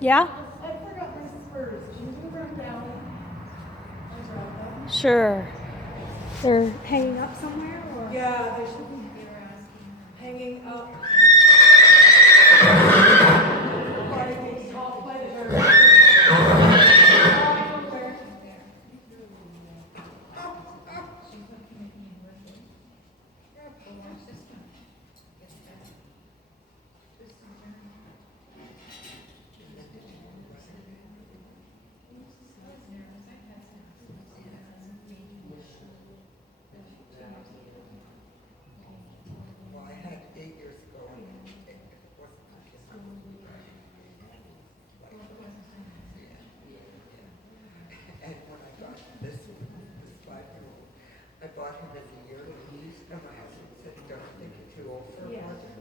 Yeah? I forgot my spurs. Can you bring them down? I dropped them. Sure. They're hanging up somewhere? Or? Yeah, they should be hanging up off by the dirt. Well, I had 8 years ago, and it wasn't cooking. And when I got this 5-year-old, I bought him as a yearling, and my husband said, "Don't think you're too old for a project."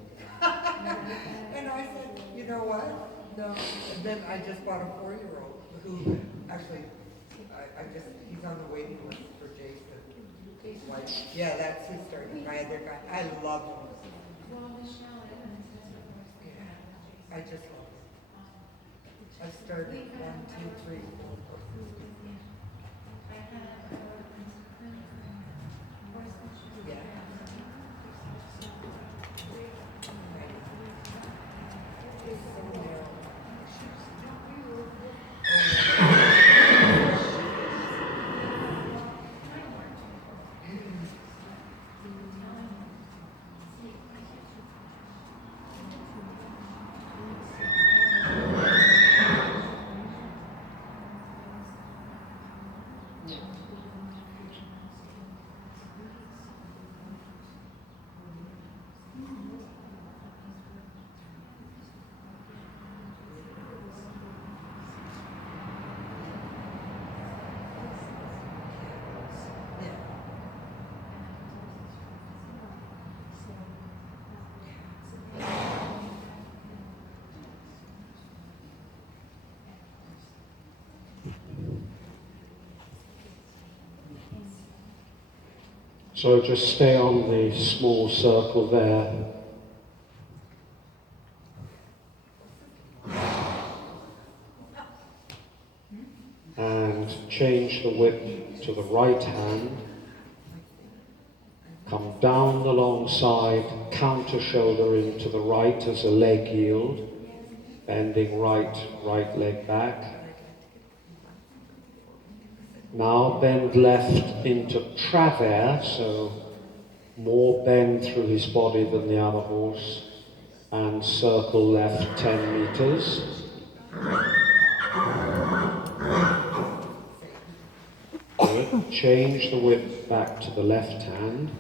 And I said, "You know what? No." And then I just bought a 4-year-old who actually, he's on the waiting list for Jason. Like, yeah, that's who started. My other guy, I love him. Yeah, I just love him. I started 1, 2, 3, 4. Yeah. It's so narrow. So just stay on the small circle there. And change the whip to the right hand. Come down the long side, counter shoulder into the right as a leg yield. Bending right leg back. Now bend left into travers, so more bend through his body than the other horse. And circle left 10 meters. Good. Change the whip back to the left hand.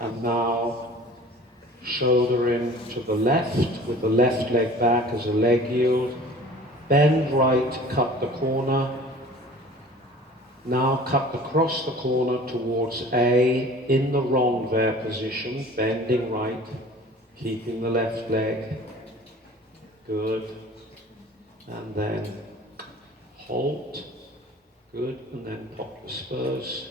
And now shoulder in to the left with the left leg back as a leg yield. Bend right, cut the corner. Now cut across the corner towards A in the renvers position, bending right, keeping the left leg. Good. And then halt. Good. And then pop the spurs.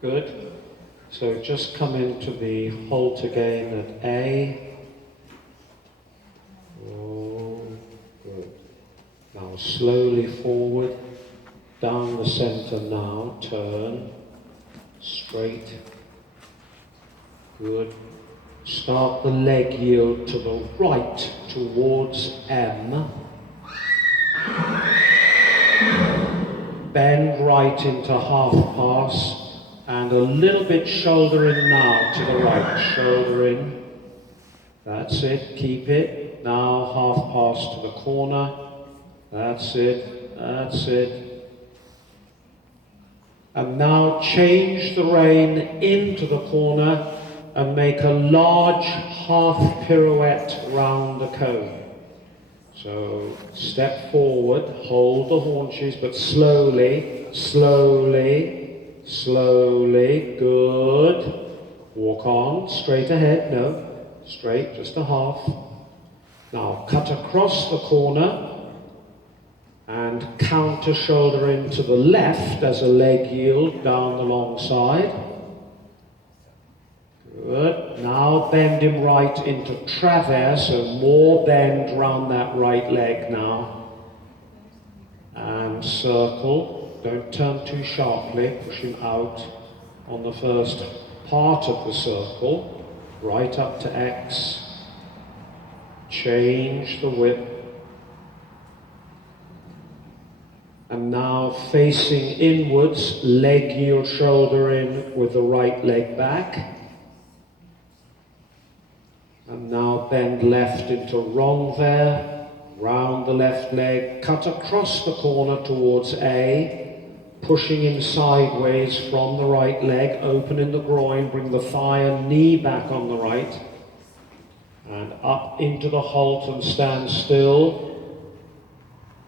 Good. So just come into the halt again at A. slowly forward, down the center now, turn, straight, good. Start the leg yield to the right towards M. Bend right into half pass and a little bit shoulder in now to the right, shoulder in. That's it, keep it. Now half pass to the corner. That's it, that's it. And now change the rein into the corner and make a large half pirouette round the cone. So step forward, hold the haunches, but slowly, slowly, slowly, good. Walk on, straight ahead, no, straight, just a half. Now cut across the corner and counter shoulder into the left as a leg yield down the long side. Good. Now bend him right into traverse, so more bend round that right leg now. And circle. Don't turn too sharply, push him out on the first part of the circle. Right up to X. Change the whip. And now facing inwards, leg yield shoulder in with the right leg back. And now bend left into wrong there, round the left leg, cut across the corner towards A, pushing in sideways from the right leg, open in the groin, bring the thigh and knee back on the right, and up into the halt and stand still,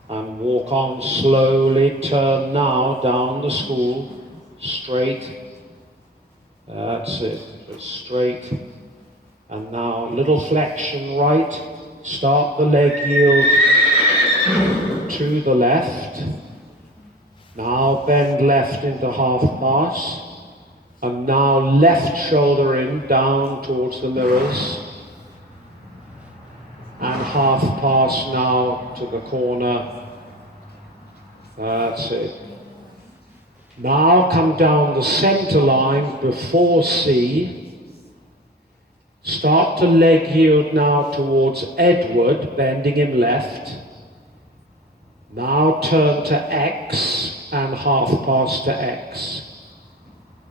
and walk on slowly, turn now down the school, straight, that's it, just straight. And now, little flexion right, start the leg yield to the left. Now bend left into half pass. And now left shoulder in, down towards the mirrors. And half pass now to the corner. That's it. Now come down the center line before C. Start to leg yield now towards Edward, bending him left. Now turn to X and half pass to X.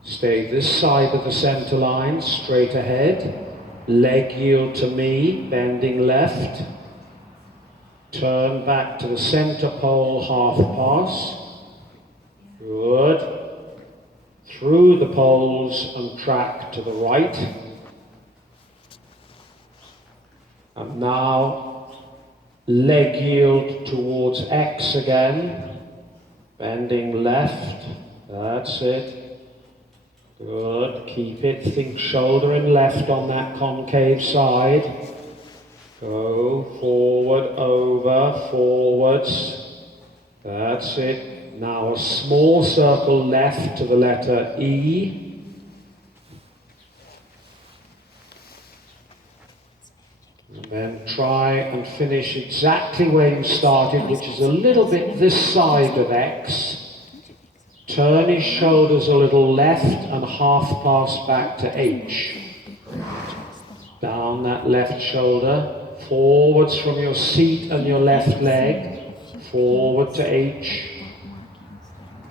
Stay this side of the center line, straight ahead. Leg yield to me, bending left. Turn back to the center pole, half pass. Good. Through the poles and track to the right. And now, leg yield towards X again, bending left, that's it, good, keep it, think shoulder in left on that concave side, go forward, over, forwards, that's it, now a small circle left to the letter E, and then try and finish exactly where you started, which is a little bit this side of X. Turn his shoulders a little left and half pass back to H. Down that left shoulder, forwards from your seat and your left leg, forward to H.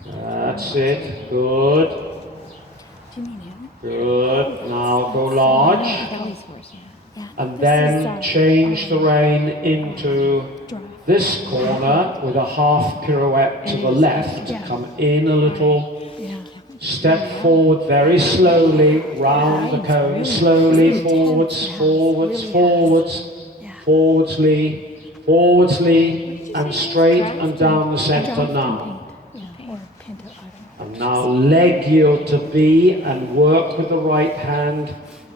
That's it, good. Good, now go large. And then change the rein into this corner with a half pirouette to the left. Come in a little, step forward very slowly, round the cone, slowly, forwards, forwards, forwards, forwards, lee, and straight and down the center now. And now leg yield to B and work with the right hand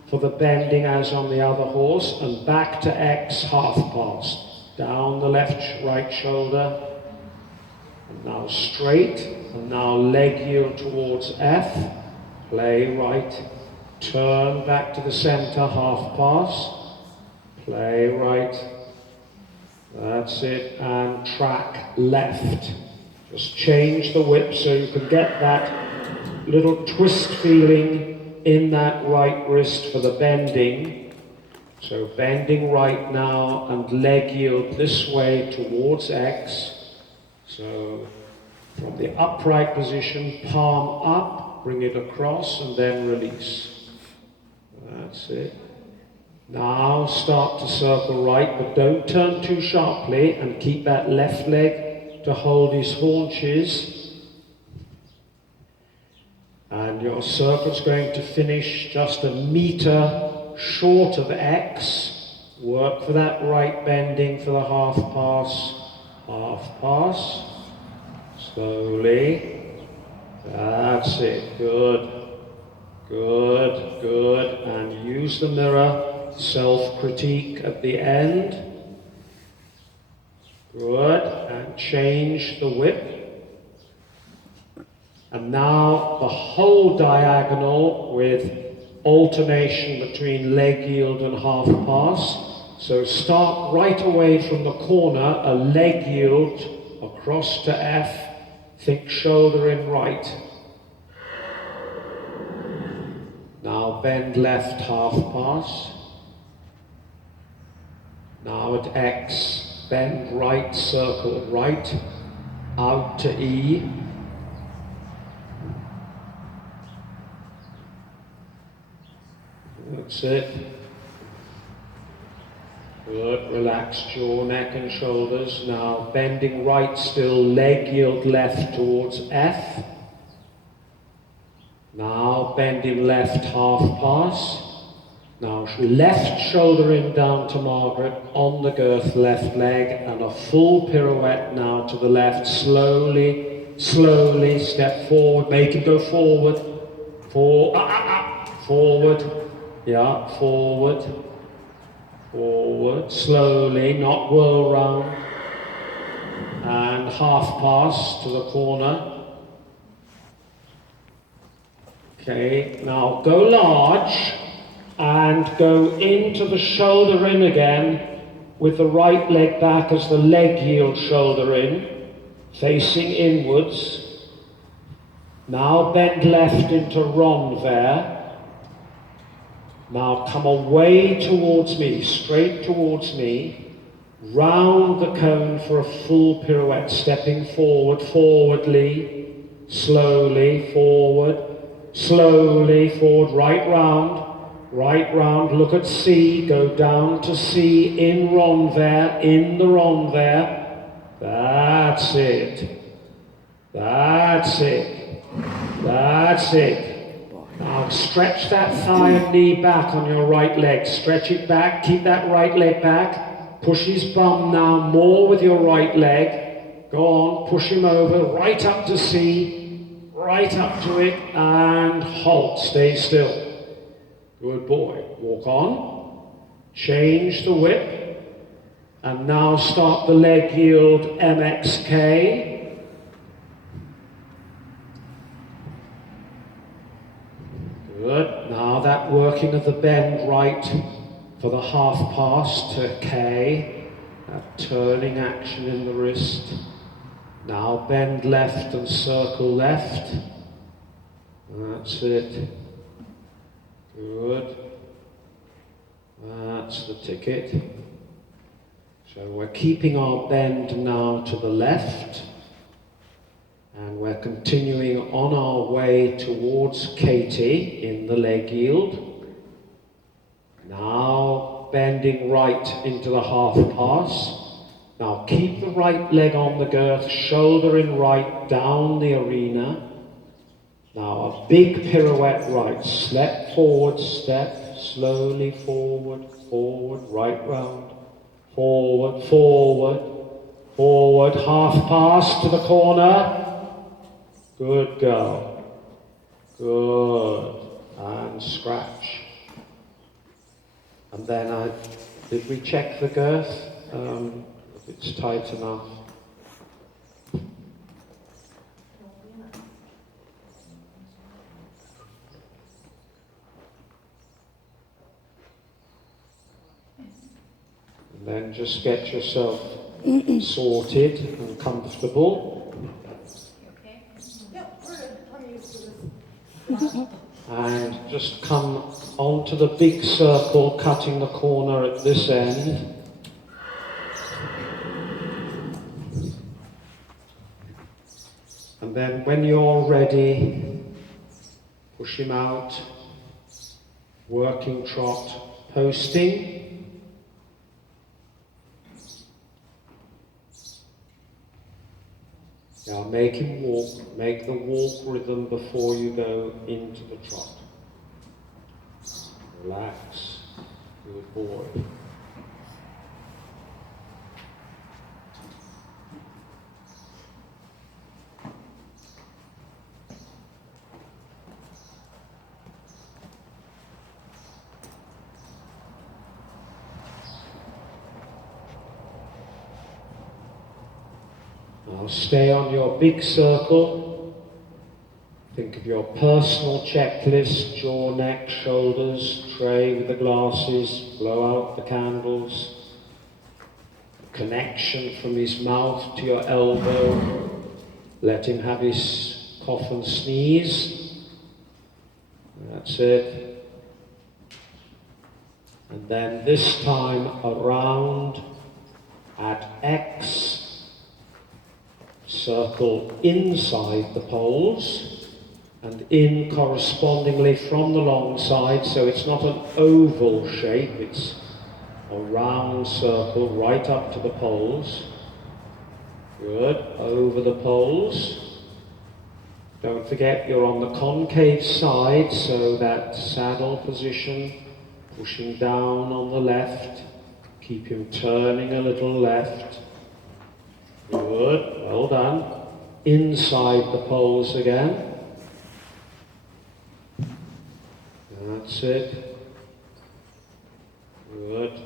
for the bending as on the other horse, and back to X, half pass. Down the left, right shoulder, and now straight, and now leg yield towards F, play right, turn back to the center, half pass, play right, That's it. And track left. Just change the whip so you can get that little twist feeling in that right wrist for the bending. So bending right now and leg yield this way towards X. So from the upright position, palm up, bring it across and then release. That's it. Now start to circle right, but don't turn too sharply and keep that left leg to hold his haunches. And your circle's going to finish just a meter short of X. Work for that right bending for the half pass. Slowly. That's it. Good. Good, good. And use the mirror. Self-critique at the end. Good. And change the whip. And now the whole diagonal with alternation between leg yield and half pass. So start right away from the corner, a leg yield across to F. Think shoulder in right. Now bend left half pass. Now at X, bend right, circle right, out to E. That's it. Good, relax jaw, neck and shoulders. Now bending right still, leg yield left towards F. Now bending left half pass. Now left shoulder in down to Margaret, on the girth left leg, and a full pirouette now to the left. Slowly, slowly step forward, make it go forward. Forward, yeah, forward. Forward, slowly, not whirl round. And half pass to the corner. Okay, now go large and go into the shoulder in again with the right leg back as the leg yield shoulder in, facing inwards. Now bend left into rond there. Now come away towards me, straight towards me, round the cone for a full pirouette, stepping forward, forwardly, slowly, forward, right round, look at C, go down to C, in rond there, in the rond there. That's it. That's it. That's it. Now stretch that thigh and knee back on your right leg. Stretch it back, keep that right leg back. Push his bum now more with your right leg. Go on, push him over, right up to C, right up to it, and halt, stay still. Good boy. Walk on, change the whip, and now start the leg yield MXK. Good. Now that working of the bend right for the half pass to K, that turning action in the wrist. Now bend left and circle left. That's it. Good. That's the ticket. So we're keeping our bend now to the left. And we're continuing on our way towards Katie in the leg yield. Now bending right into the half pass. Now keep the right leg on the girth, shoulder in right, down the arena. Now a big pirouette right, step forward, step, slowly forward, forward, right round, forward, forward, forward, half pass to the corner. Good girl. Good. And scratch. And then did we check the girth? If it's tight enough. And then just get yourself sorted and comfortable. Yep, we're good. I'm used to this. And just come onto the big circle, cutting the corner at this end. And then when you're ready, push him out, working trot, posting. Now make him walk, make the walk rhythm before you go into the trot. Relax, good boy. Now stay on your big circle. Think of your personal checklist, jaw, neck, shoulders, tray with the glasses, blow out the candles. Connection from his mouth to your elbow. Let him have his cough and sneeze. That's it. And then this time around at X. Circle inside the poles and in correspondingly from the long side, so it's not an oval shape, it's a round circle right up to the poles. Good, over the poles. Don't forget you're on the concave side, so that saddle position, pushing down on the left, keep him turning a little left. Good, well done. Inside the poles again. That's it. Good.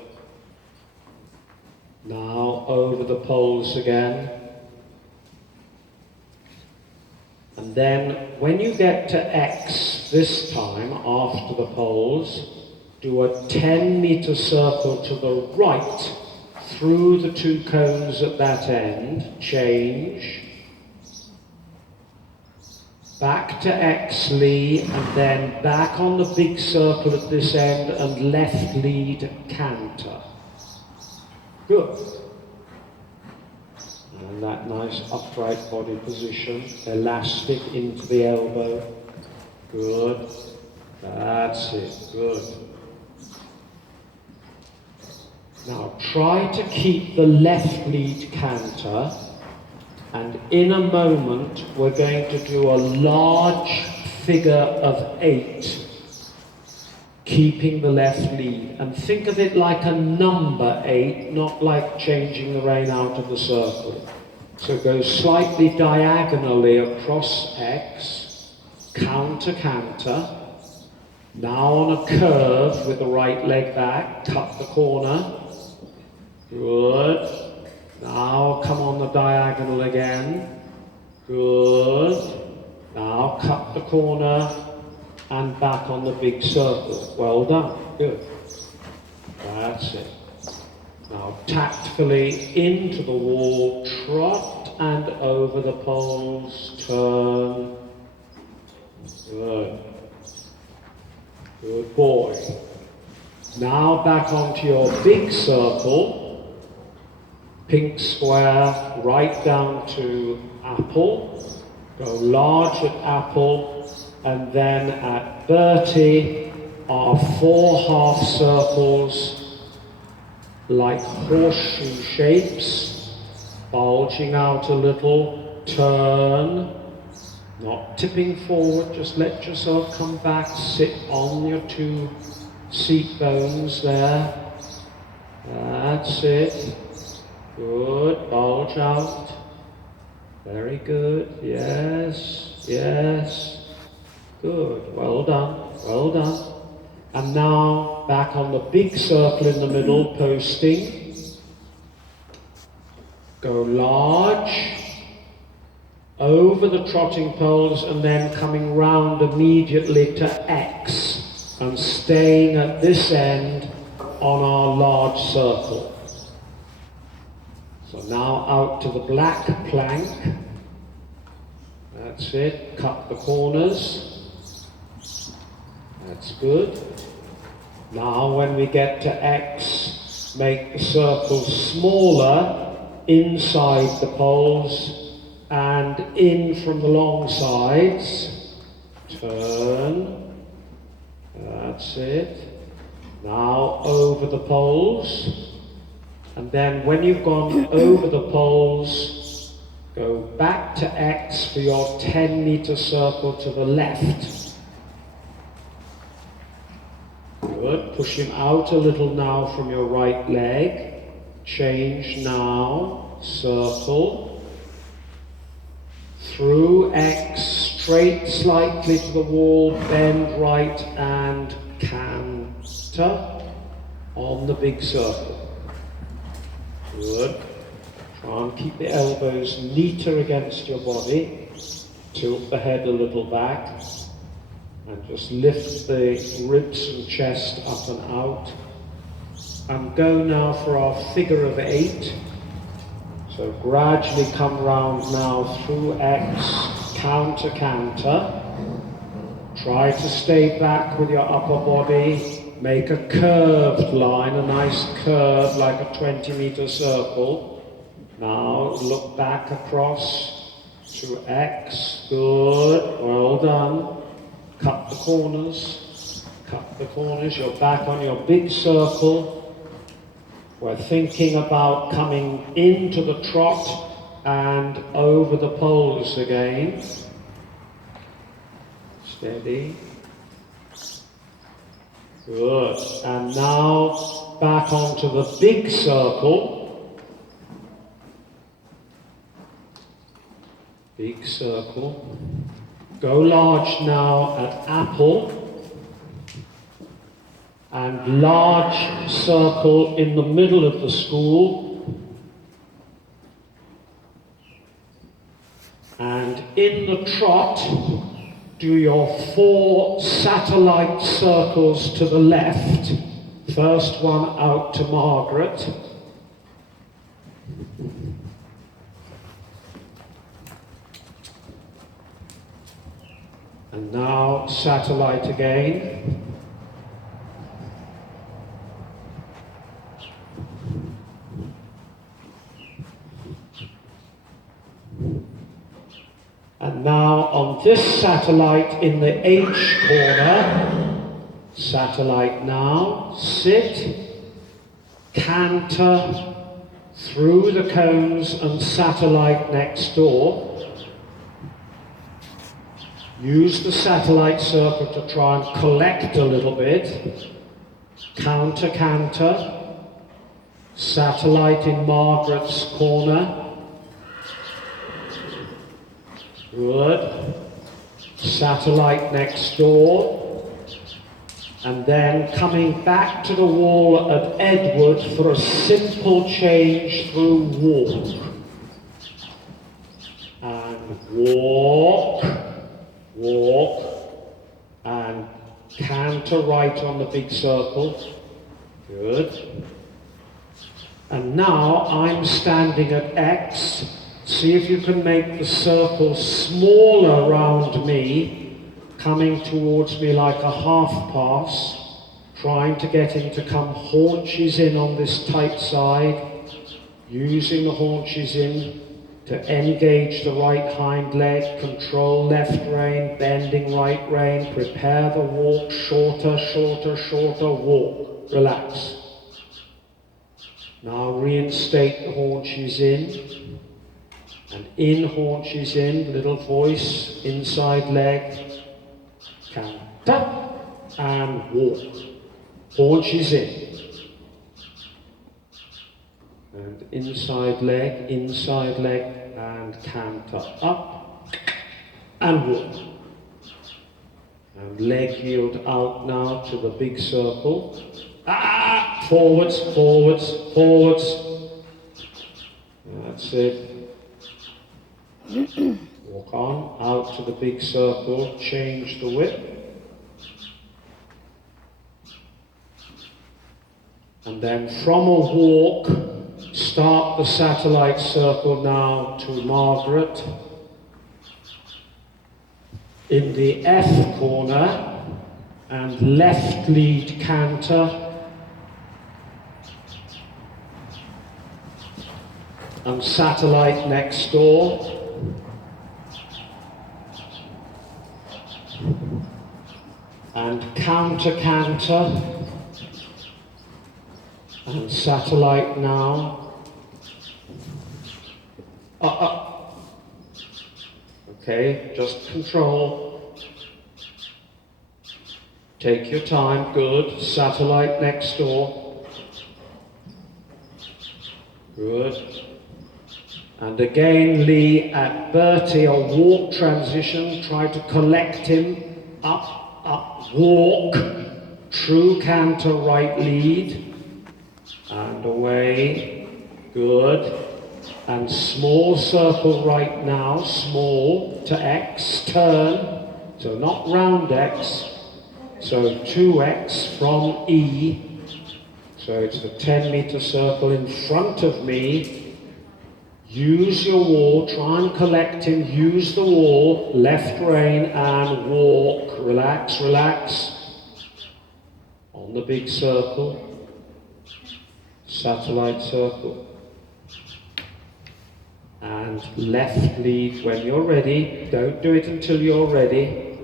Now over the poles again. And then when you get to X this time, after the poles, do a 10-meter circle to the right through the two cones at that end, change, back to X lead, and then back on the big circle at this end and left lead canter. Good. And that nice upright body position, elastic into the elbow. Good. That's it. Good. Now try to keep the left lead canter, and in a moment we're going to do a large figure of 8, keeping the left lead. And think of it like a number 8, not like changing the rein out of the circle. So go slightly diagonally across X, counter, canter. Now on a curve with the right leg back, cut the corner. Good. Now come on the diagonal again. Good. Now cut the corner and back on the big circle. Well done. Good. That's it. Now tactfully into the wall, trot and over the poles, turn. Good. Good boy. Now back onto your big circle. Pink square, right down to apple. Go large at apple, and then at Bertie are 4 half circles like horseshoe shapes, bulging out a little, turn, not tipping forward, just let yourself come back, sit on your 2 seat bones there. That's it. Good, bulge out. Very good, yes, yes. Good, well done, well done. And now back on the big circle in the middle, posting. Go large, over the trotting poles, and then coming round immediately to X, and staying at this end on our large circle. So now out to the black plank. That's it. Cut the corners. That's good. Now when we get to X, make the circle smaller inside the poles and in from the long sides. Turn. That's it. Now over the poles. And then when you've gone over the poles, go back to X for your 10-meter circle to the left. Good. Pushing out a little now from your right leg. Change now. Circle. Through X, straight slightly to the wall, bend right and canter on the big circle. Good. Try and keep the elbows neater against your body. Tilt the head a little back. And just lift the ribs and chest up and out. And go now for our figure of 8. So gradually come round now through X, counter, canter. Try to stay back with your upper body. Make a curved line, a nice curve like a 20-meter circle. Now look back across to X. Good, well done. Cut the corners. Cut the corners. You're back on your big circle. We're thinking about coming into the trot and over the poles again. Steady. Good. And now back onto the big circle. Big circle. Go large now at apple. And large circle in the middle of the school. And in the trot, do your 4 satellite circles to the left. First one out to Margaret. And now satellite again. And now on this satellite in the H corner, satellite now, sit, canter through the cones and satellite next door. Use the satellite circle to try and collect a little bit. Counter, canter, satellite in Margaret's corner. Good. Satellite next door. And then coming back to the wall at Edward for a simple change through walk. And walk, walk, and canter right on the big circle. Good. And now I'm standing at X. See if you can make the circle smaller around me, coming towards me like a half pass, trying to get him to come haunches in on this tight side, using the haunches in to engage the right hind leg, control left rein, bending right rein, prepare the walk, shorter, shorter, shorter, walk, relax. Now reinstate the haunches in. And in, haunches in, little voice, inside leg, canter, and walk. Haunches in. And inside leg, and canter, up, and walk. And leg yield out now to the big circle. Forwards, forwards, forwards. That's it. Walk on, out to the big circle, change the whip. And then from a walk, start the satellite circle now to Margaret. In the F corner, and left lead canter, and satellite next door. And counter canter, and satellite now. Okay, just control. Take your time, good. Satellite next door. Good. And again, Lee, at Bertie, a walk transition, try to collect him. Up, up, walk. True canter, right lead. And away. Good. And small circle right now, small to X, turn. So not round X. So 2X from E. So it's the 10-meter circle in front of me. Use your wall, try and collect him, use the wall, left rein and walk. Relax, relax. On the big circle. Satellite circle. And left lead when you're ready. Don't do it until you're ready.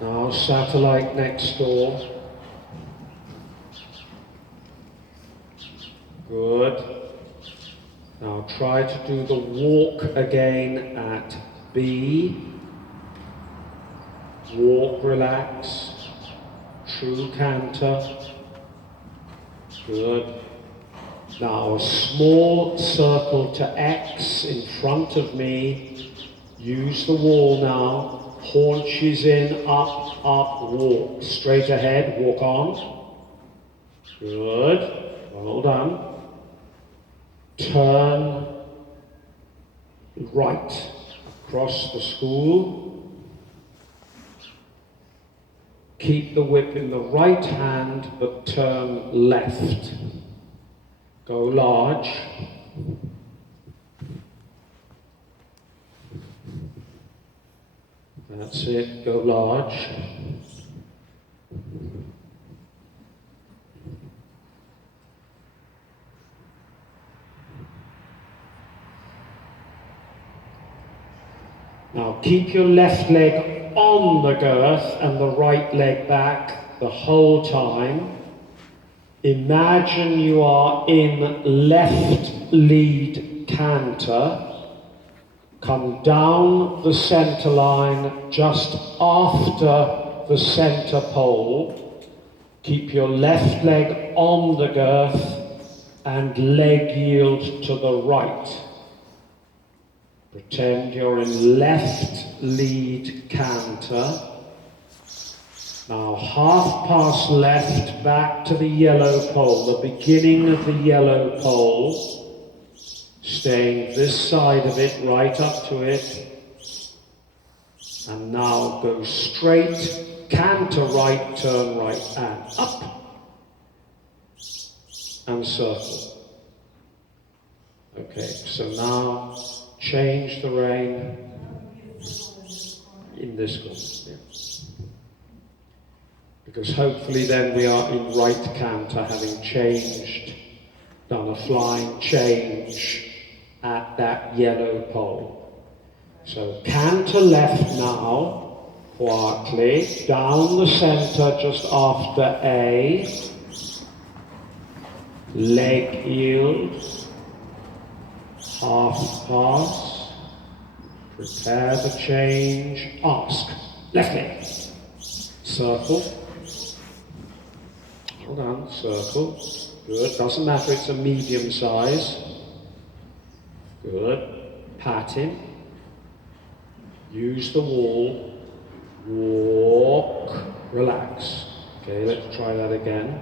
Now satellite next door. Good. Now try to do the walk again at B. Walk, relax. True canter. Good. Now a small circle to X in front of me. Use the wall now. Haunches in, up, up, walk. Straight ahead, walk on. Good. Well done. Turn right across the school. Keep the whip in the right hand, but turn left. Go large. That's it, go large. Now keep your left leg on the girth and the right leg back the whole time. Imagine you are in left lead canter. Come down the center line just after the center pole. Keep your left leg on the girth and leg yield to the right. Pretend you're in left lead canter. Now half pass left back to the yellow pole, the beginning of the yellow pole. Staying this side of it, right up to it. And now go straight, canter right, turn right, and up. And circle. Okay, so now change the rein in this corner. Yeah. Because hopefully then we are in right canter, having changed, done a flying change at that yellow pole. So canter left now, quietly, down the center just after A. Leg yield, half pass, prepare the change, ask, left leg, circle, hold on, circle, good, doesn't matter, it's a medium size. Good. Pat him. Use the wall. Walk. Relax. Okay, let's try that again.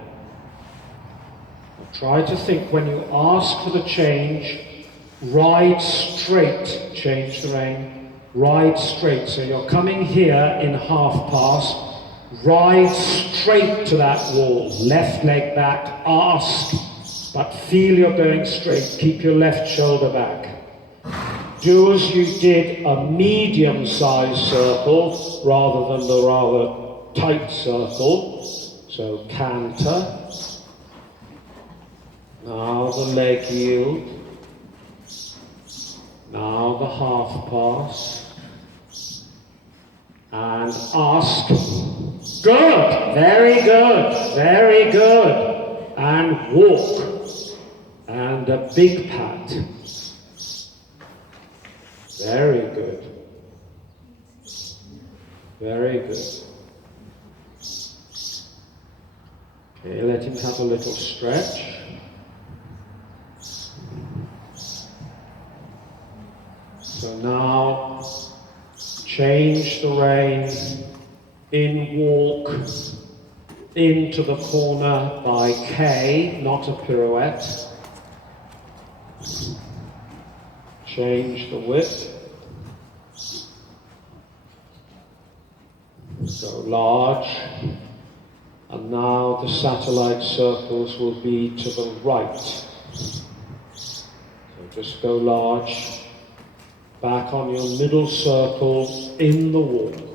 Try to think when you ask for the change, ride straight. Change the rein. Ride straight. So you're coming here in half pass. Ride straight to that wall. Left leg back, ask, but feel you're going straight. Keep your left shoulder back. Do as you did a medium-sized circle rather than the rather tight circle. So canter. Now the leg yield. Now the half pass. And ask. Good. Very good. Very good. And walk. And a big pat. Very good. Very good. Okay, let him have a little stretch. So now, change the rein, in walk, into the corner by K, not a pirouette. Change the width. Go large. And now the satellite circles will be to the right. So just go large. Back on your middle circle in the walk.